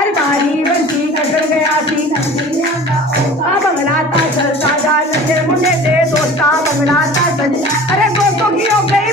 अरे बारी बंटी कटड़ गया सी बंगला था चलता जा नशे मुझे दे दोस्ता बंगला था अरे गोतो की हो गई